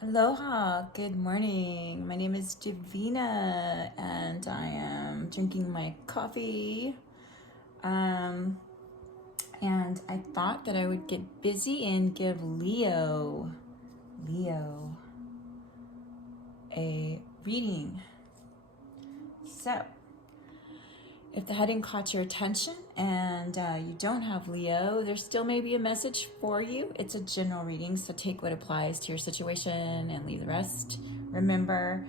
Aloha, good morning. My name is Devina and I am drinking my coffee. Um, and I thought that I would get busy and give Leo a reading. So, if the heading caught your attention and you don't have Leo, there still may be a message for you. It's a general reading, so take what applies to your situation and leave the rest. Remember,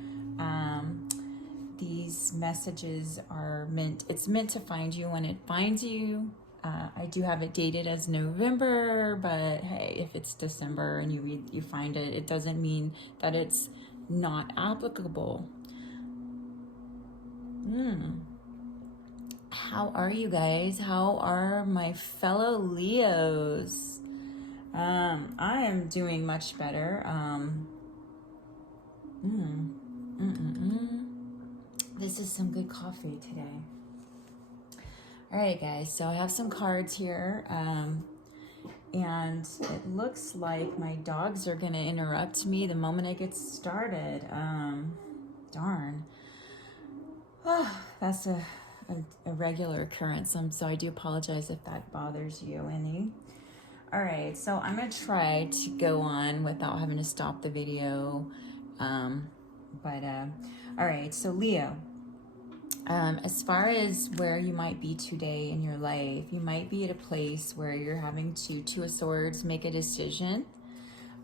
these messages are it's meant to find you when it finds you. I do have it dated as November, but hey, if it's December and you find it, it doesn't mean that it's not applicable. How are you guys? How are my fellow Leos? I am doing much better. This is some good coffee today. All right, guys, so I have some cards here, and it looks like my dogs are going to interrupt me the moment I get started. Darn. Oh, that's a regular occurrence, so I do apologize if that bothers you any. All right, so I'm going to try to go on without having to stop the video. All right, so Leo. As far as where you might be today in your life, you might be at a place where you're having to, Two of Swords, make a decision.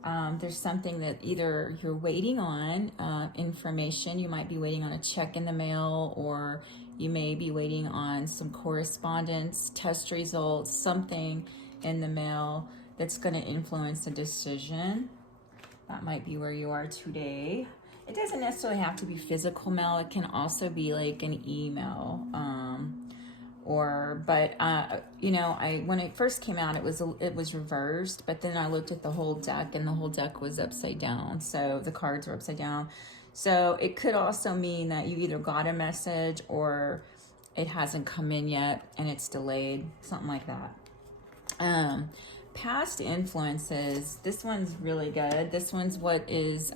There's something that either you're waiting on, information. You might be waiting on a check in the mail, or you may be waiting on some correspondence, test results, something in the mail that's going to influence a decision. That might be where you are today. It doesn't necessarily have to be physical mail. It can also be like an email. When it first came out, it was reversed, but then I looked at the whole deck and the whole deck was upside down. So the cards were upside down. So it could also mean that you either got a message or it hasn't come in yet and it's delayed, something like that. Past influences, this one's really good. This one's what is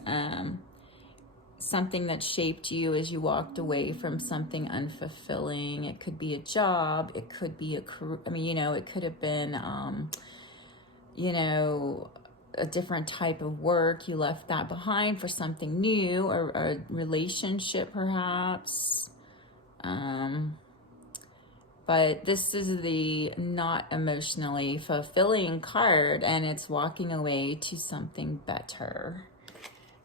something that shaped you as you walked away from something unfulfilling. It could be a job, it could be a career. It could have been a different type of work. You left that behind for something new, or a relationship perhaps. But this is the not emotionally fulfilling card, and it's walking away to something better.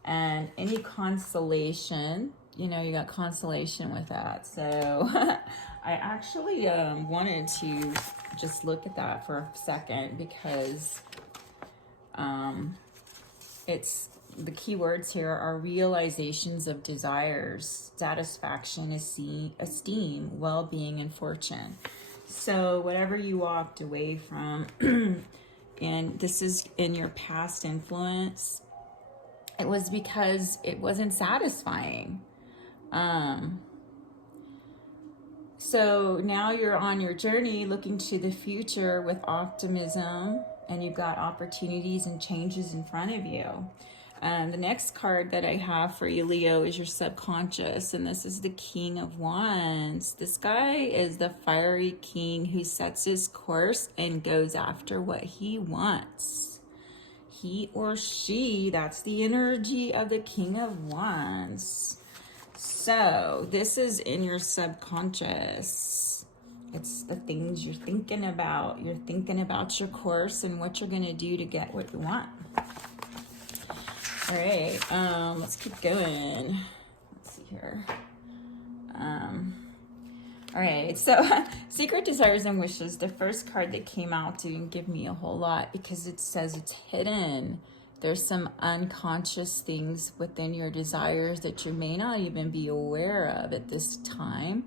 And any consolation, you got consolation with that. So I actually wanted to just look at that for a second, because it's the key words here are realizations of desires, satisfaction, esteem, well-being, and fortune. So whatever you walked away from, and this is in your past influence, it was because it wasn't satisfying. So now you're on your journey looking to the future with optimism, and you've got opportunities and changes in front of you. The next card that I have for you, Leo, is your subconscious, and this is the King of Wands. This guy is the fiery king who sets his course and goes after what he wants. He or she, that's the energy of the King of Wands. So this is in your subconscious. It's the things you're thinking about. You're thinking about your course and what you're going to do to get what you want. All right, let's keep going. Let's see here. All right, so Secret Desires and Wishes, the first card that came out didn't give me a whole lot because it says it's hidden. There's some unconscious things within your desires that you may not even be aware of at this time.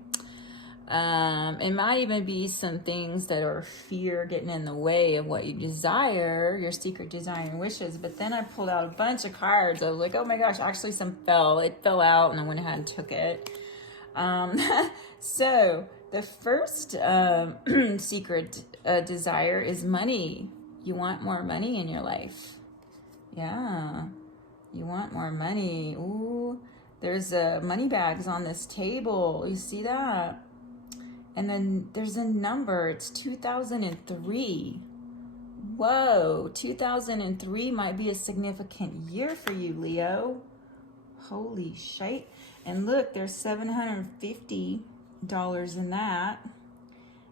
It might even be some things that are fear getting in the way of what you desire, your secret desire and wishes. But then I pulled out a bunch of cards. I was like, oh my gosh, actually it fell out, and I went ahead and took it. So the first secret desire is money. You want more money in your life. Yeah. You want more money. Ooh, there's money bags on this table. You see that? And then there's a number. It's 2003. Whoa, 2003 might be a significant year for you, Leo. Holy shit. And look, there's $750 in that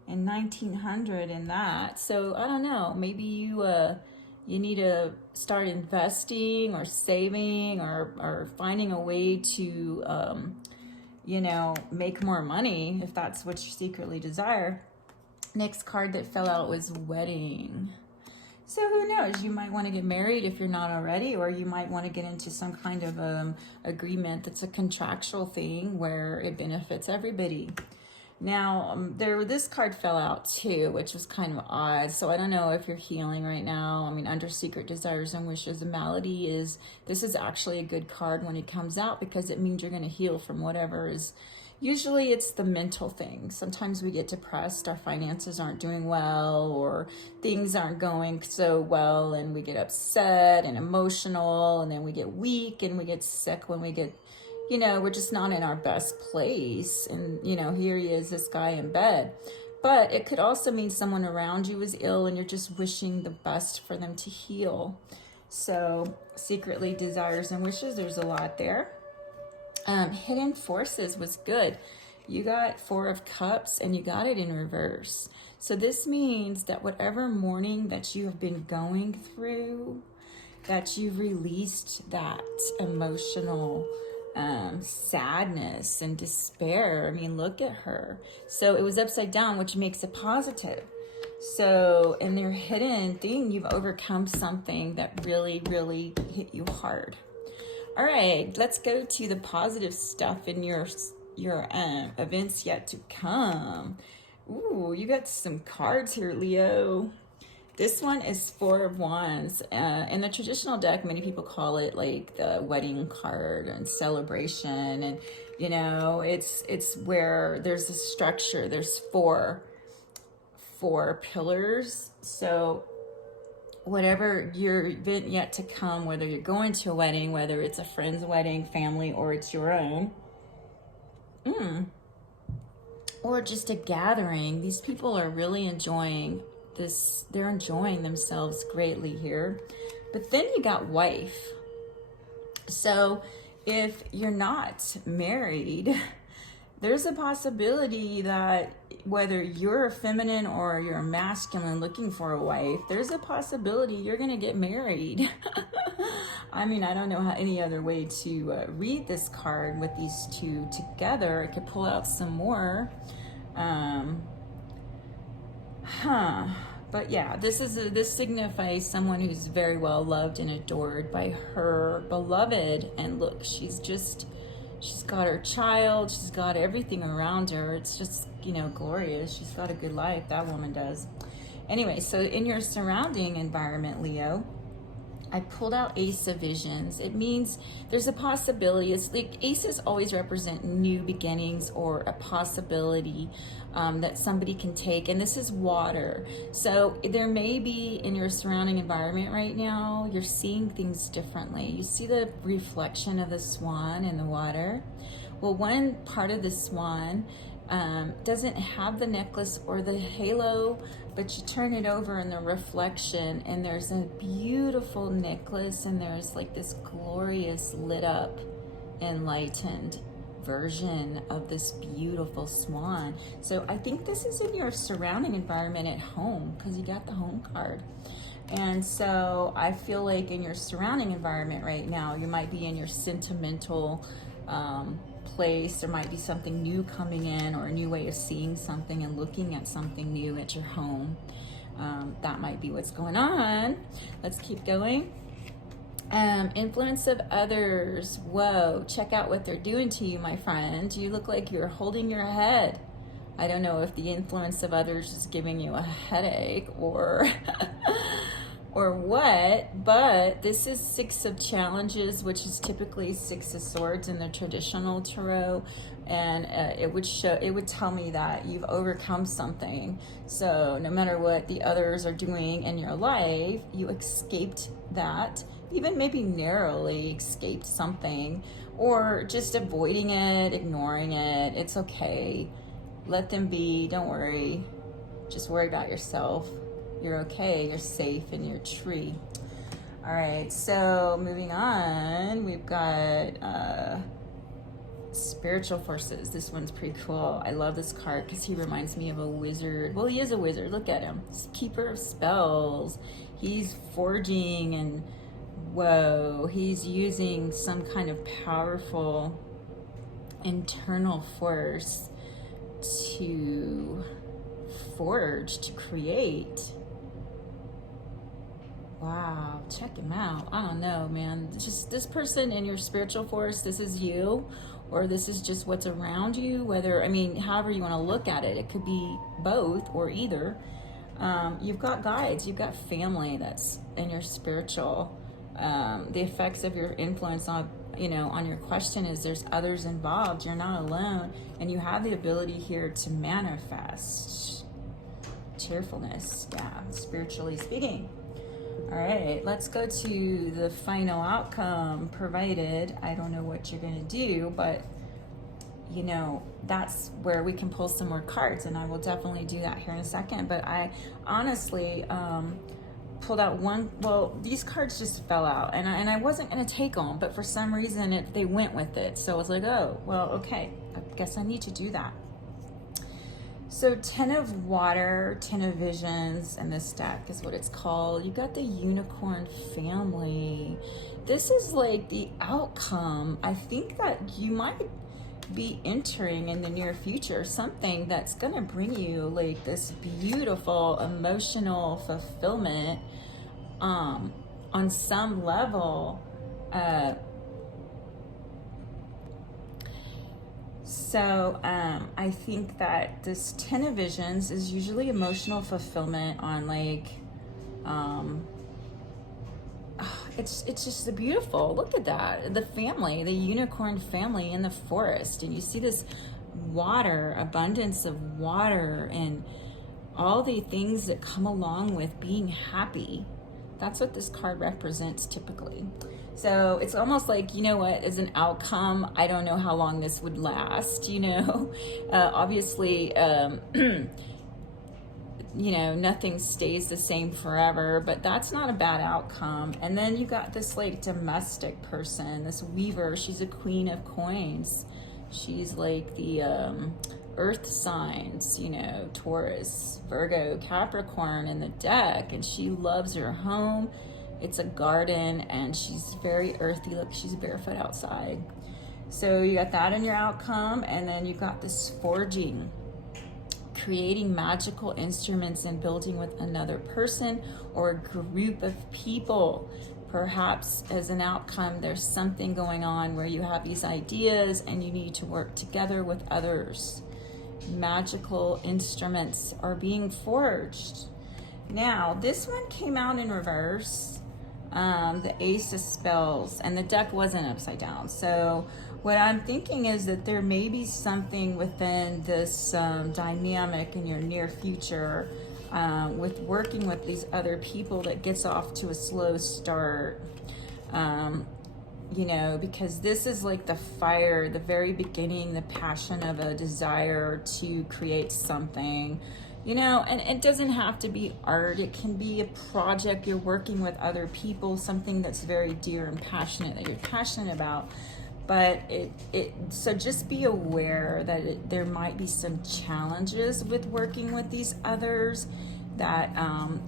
and $1,900 in that. So I don't know, maybe you need to start investing or saving or finding a way to make more money if that's what you secretly desire. Next card that fell out was wedding. So who knows, you might want to get married if you're not already, or you might want to get into some kind of agreement that's a contractual thing where it benefits everybody. Now, this card fell out too, which was kind of odd. So I don't know if you're healing right now. I mean, under secret desires and wishes, the malady this is actually a good card when it comes out, because it means you're going to heal from whatever is. Usually it's the mental thing. Sometimes we get depressed, our finances aren't doing well, or things aren't going so well, and we get upset and emotional, and then we get weak and we get sick when we get, we're just not in our best place. And, here he is, this guy in bed. But it could also mean someone around you is ill and you're just wishing the best for them to heal. So secretly desires and wishes, there's a lot there. Hidden forces was good. You got 4 of Cups and you got it in reverse. So this means that whatever mourning that you have been going through, that you've released that emotional sadness and despair. I mean, look at her. So it was upside down, which makes it positive. So in your hidden thing, you've overcome something that really, really hit you hard. All right, let's go to the positive stuff in your events yet to come. Ooh, you got some cards here, Leo. This one is 4 of Wands. In the traditional deck, many people call it like the wedding card and celebration. And, it's where there's a structure. There's four pillars. So whatever your event yet to come, whether you're going to a wedding, whether it's a friend's wedding, family, or it's your own, or just a gathering, these people are really enjoying this. They're enjoying themselves greatly here. But then you got wife. So if you're not married, there's a possibility that whether you're a feminine or you're a masculine looking for a wife, there's a possibility you're going to get married. I mean, I don't know how any other way to read this card with these two together. I could pull out some more. But yeah, this signifies someone who's very well loved and adored by her beloved. And look, she's got her child, she's got everything around her. It's just, glorious. She's got a good life, that woman does. Anyway, so in your surrounding environment, Leo, I pulled out Ace of Visions. It means there's a possibility. It's like aces always represent new beginnings or a possibility that somebody can take. And this is water. So there may be in your surrounding environment right now, you're seeing things differently. You see the reflection of the swan in the water. Well, one part of the swan doesn't have the necklace or the halo, but you turn it over in the reflection and there's a beautiful necklace and there's like this glorious lit up enlightened version of this beautiful swan. So I think this is in your surrounding environment at home, because you got the home card. And so I feel like in your surrounding environment right now, you might be in your sentimental place. There might be something new coming in, or a new way of seeing something and looking at something new at your home. That might be what's going on. Let's keep going. Influence of others. Whoa, check out what they're doing to you, my friend. You look like you're holding your head. I don't know if the influence of others is giving you a headache or or what, but this is 6 of Challenges, which is typically 6 of Swords in the traditional tarot. and it would tell me that you've overcome something. So no matter what the others are doing in your life, you escaped that, even maybe narrowly escaped something, or just avoiding it, ignoring it. It's okay. Let them be. Don't worry. Just worry about yourself. You're okay. You're safe in your tree. All right, so moving on, we've got spiritual forces. This one's pretty cool. I love this card because he reminds me of a wizard. Well, he is a wizard. Look at him. He's keeper of spells. He's forging, and whoa, he's using some kind of powerful internal force to forge, to create. Wow, check him out. I don't know, man. Just this person in your spiritual force, this is you, or this is just what's around you. Whether, I mean, however you want to look at it, it could be both or either. You've got guides, you've got family that's in your spiritual. The effects of your influence on, on your question is there's others involved. You're not alone, and you have the ability here to manifest cheerfulness. Yeah, spiritually speaking. All right, let's go to the final outcome provided. I don't know what you're going to do, but that's where we can pull some more cards, and I will definitely do that here in a second. But I honestly pulled out one. Well, these cards just fell out, and I wasn't going to take them, but for some reason they went with it. So I was like, oh, well, okay, I guess I need to do that. So 10 of water, 10 of visions, and this deck is what it's called. You got the unicorn family. This is like the outcome. I think that you might be entering in the near future something that's going to bring you like this beautiful emotional fulfillment on some level. So I think that this 10 of visions is usually emotional fulfillment on like, it's just beautiful. Look at that. The family, the unicorn family in the forest. And you see this water, abundance of water, and all the things that come along with being happy. That's what this card represents typically. So it's almost like, as an outcome, I don't know how long this would last, obviously, nothing stays the same forever, but that's not a bad outcome. And then you got this like domestic person, this weaver. She's a queen of coins. She's like the earth signs, Taurus, Virgo, Capricorn in the deck, and she loves her home. It's a garden, and she's very earthy. Look, she's barefoot outside. So you got that in your outcome, and then you got this forging, creating magical instruments and building with another person or a group of people. Perhaps as an outcome, there's something going on where you have these ideas and you need to work together with others. Magical instruments are being forged. Now, this one came out in reverse. The Ace of Spells, and the deck wasn't upside down. So what I'm thinking is that there may be something within this dynamic in your near future with working with these other people that gets off to a slow start. Because this is like the fire, the very beginning, the passion of a desire to create something. And it doesn't have to be art. It can be a project. You're working with other people, something that's very dear and passionate that you're passionate about. But so just be aware that there might be some challenges with working with these others, that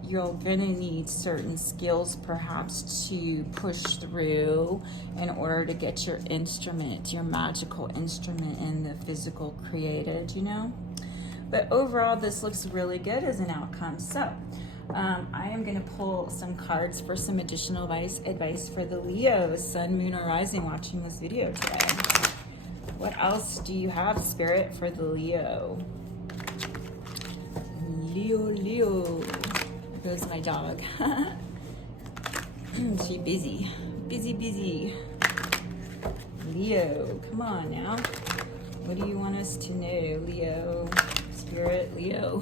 you're going to need certain skills perhaps to push through in order to get your instrument, your magical instrument in the physical created, But overall, this looks really good as an outcome. So I am going to pull some cards for some additional advice for the Leos, Sun, Moon, or Rising watching this video today. What else do you have, Spirit, for the Leo? Leo. There goes my dog. She busy. Leo, come on now. What do you want us to know, Leo? Spirit, Leo.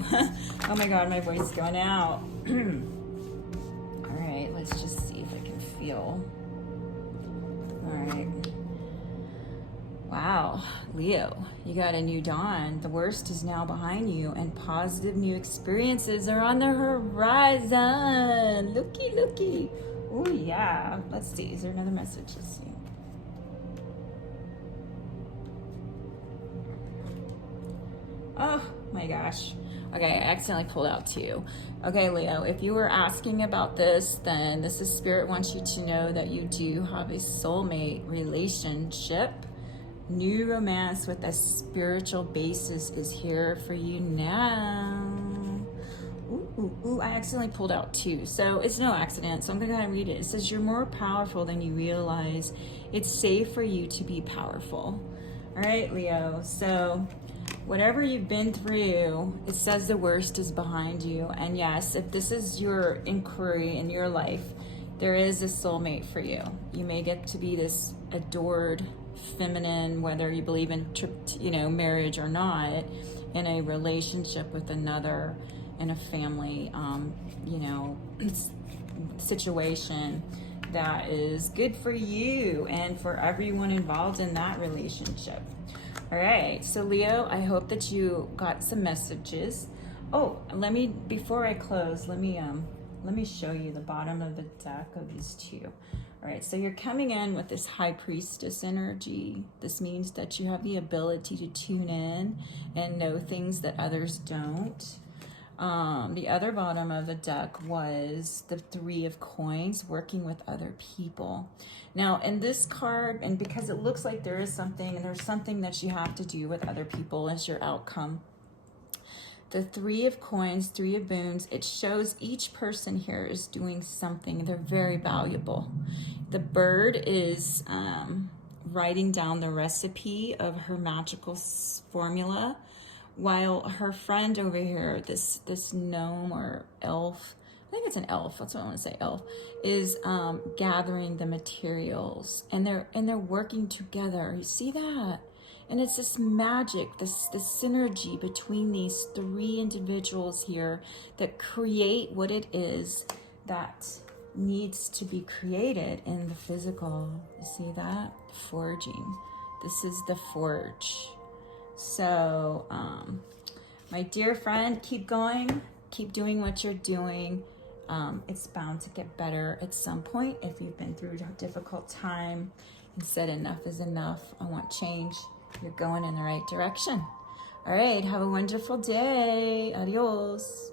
Oh my God, my voice is going out. All right, let's just see if I can feel. All right. Wow, Leo, you got a new dawn. The worst is now behind you, and positive new experiences are on the horizon. Looky, looky. Oh yeah. Let's see. Is there another message? Let's see. Oh my gosh. Okay, I accidentally pulled out 2. Okay, Leo, if you were asking about this, then this is Spirit wants you to know that you do have a soulmate relationship. New romance with a spiritual basis is here for you now. Ooh, I accidentally pulled out 2. So it's no accident. So I'm going to go ahead and read it. It says, you're more powerful than you realize. It's safe for you to be powerful. All right, Leo. So whatever you've been through, it says the worst is behind you. And yes, if this is your inquiry in your life, there is a soulmate for you. You may get to be this adored feminine, whether you believe in marriage or not, in a relationship with another, in a family situation that is good for you and for everyone involved in that relationship. All right, so Leo, I hope that you got some messages. Oh, before I close, let me show you the bottom of the deck of these 2. All right, so you're coming in with this High Priestess energy. This means that you have the ability to tune in and know things that others don't. The other bottom of the deck was the 3 of Coins, working with other people. Now, in this card, and because it looks like there is something, and there's something that you have to do with other people as your outcome, the 3 of Coins, 3 of Boons, it shows each person here is doing something. They're very valuable. The bird is writing down the recipe of her magical formula, while her friend over here, this gnome or elf, I think it's an elf, that's what I want to say, elf, is gathering the materials, and they're working together. You see that? And it's this magic, this synergy between these 3 individuals here that create what it is that needs to be created in the physical. You see that? Forging. This is the forge. So, my dear friend, keep going. Keep doing what you're doing. It's bound to get better at some point if you've been through a difficult time and said enough is enough. I want change. You're going in the right direction. All right, have a wonderful day. Adios.